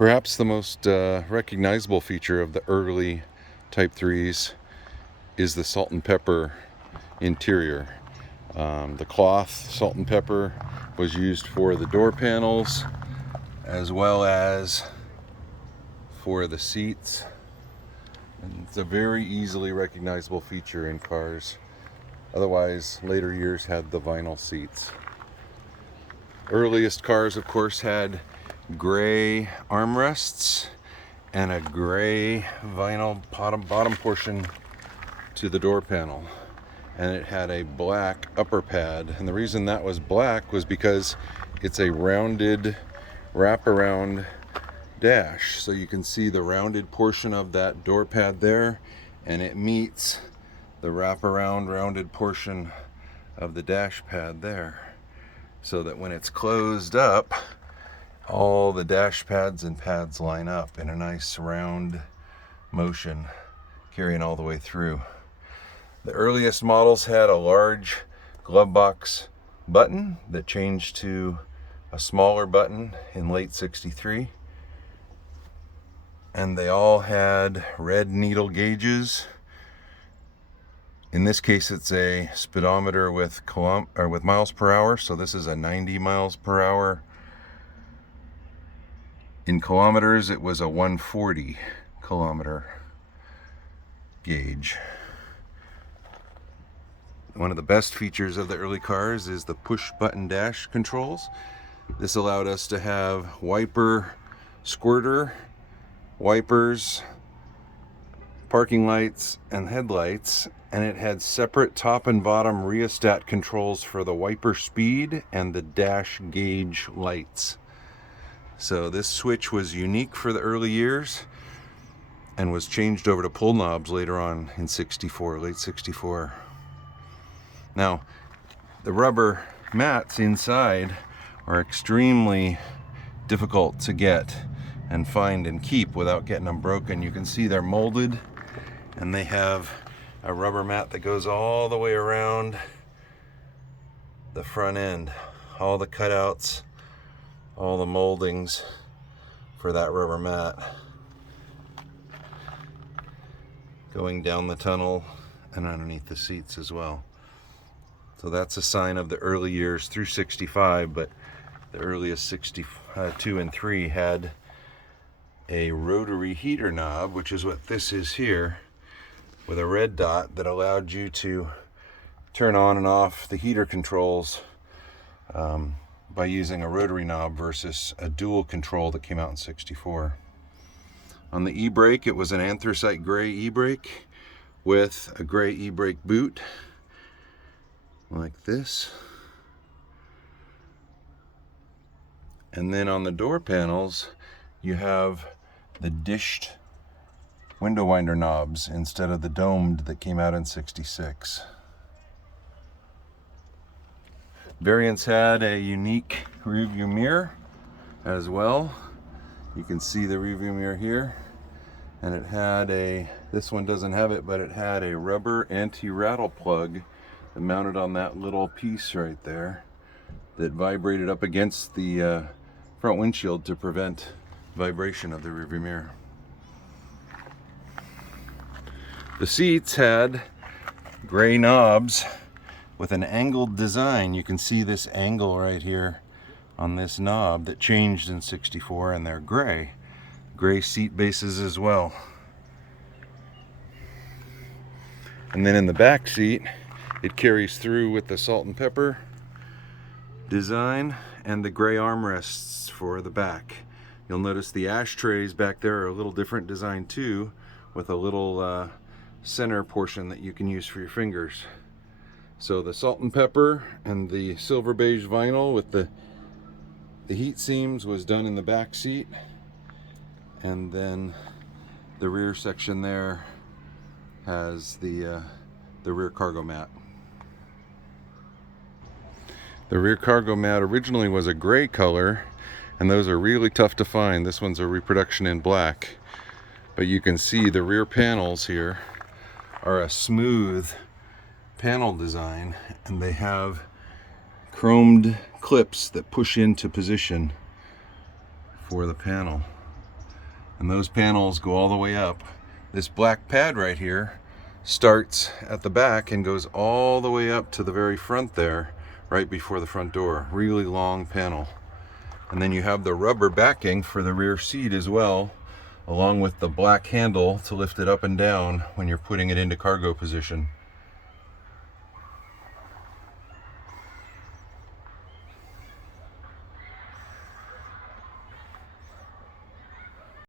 Perhaps the most recognizable feature of the early Type 3s is the salt and pepper interior. The cloth salt and pepper was used for the door panels as well as for the seats. And it's a very easily recognizable feature in cars. Otherwise, later years had the vinyl seats. Earliest cars, of course, had gray armrests and a gray vinyl bottom portion to the door panel, and it had a black upper pad. And the reason that was black was because it's a rounded wraparound dash, so you can see the rounded portion of that door pad there, and it meets the wraparound rounded portion of the dash pad there, so that when it's closed up, all the dash pads and pads line up in a nice round motion, carrying all the way through. The earliest models had a large glove box button that changed to a smaller button in late '63. And they all had red needle gauges. In this case, it's a speedometer with miles per hour, so this is a 90 miles per hour. In kilometers, it was a 140 kilometer gauge. One of the best features of the early cars is the push button dash controls. This allowed us to have wiper, squirter, wipers, parking lights, and headlights, and it had separate top and bottom rheostat controls for the wiper speed and the dash gauge lights. So this switch was unique for the early years and was changed over to pull knobs later on in '64, late '64. Now, the rubber mats inside are extremely difficult to get and find and keep without getting them broken. You can see they're molded, and they have a rubber mat that goes all the way around the front end. All the cutouts, all the moldings for that rubber mat going down the tunnel and underneath the seats as well. So that's a sign of the early years through '65, but the earliest 62 and 3 had a rotary heater knob, which is what this is here, with a red dot that allowed you to turn on and off the heater controls by using a rotary knob versus a dual control that came out in '64. On the e-brake, it was an anthracite gray e-brake with a gray e-brake boot like this. And then on the door panels, you have the dished window winder knobs instead of the domed that came out in '66. Variants had a unique rearview mirror as well. You can see the rearview mirror here, and it had this one doesn't have it, but it had a rubber anti-rattle plug that mounted on that little piece right there that vibrated up against the front windshield to prevent vibration of the rearview mirror. The seats had gray knobs with an angled design. You can see this angle right here on this knob that changed in '64, and they're gray. Gray seat bases as well. And then in the back seat, it carries through with the salt and pepper design and the gray armrests for the back. You'll notice the ashtrays back there are a little different design too, with a little center portion that you can use for your fingers. So the salt and pepper and the silver beige vinyl with the heat seams was done in the back seat, and then the rear section there has the rear cargo mat. The rear cargo mat originally was a gray color, and those are really tough to find. This one's a reproduction in black, but you can see the rear panels here are a smooth panel design, and they have chromed clips that push into position for the panel. and those panels go all the way up. This black pad right here starts at the back and goes all the way up to the very front there, right before the front door. Really long panel. And then you have the rubber backing for the rear seat as well, along with the black handle to lift it up and down when you're putting it into cargo position.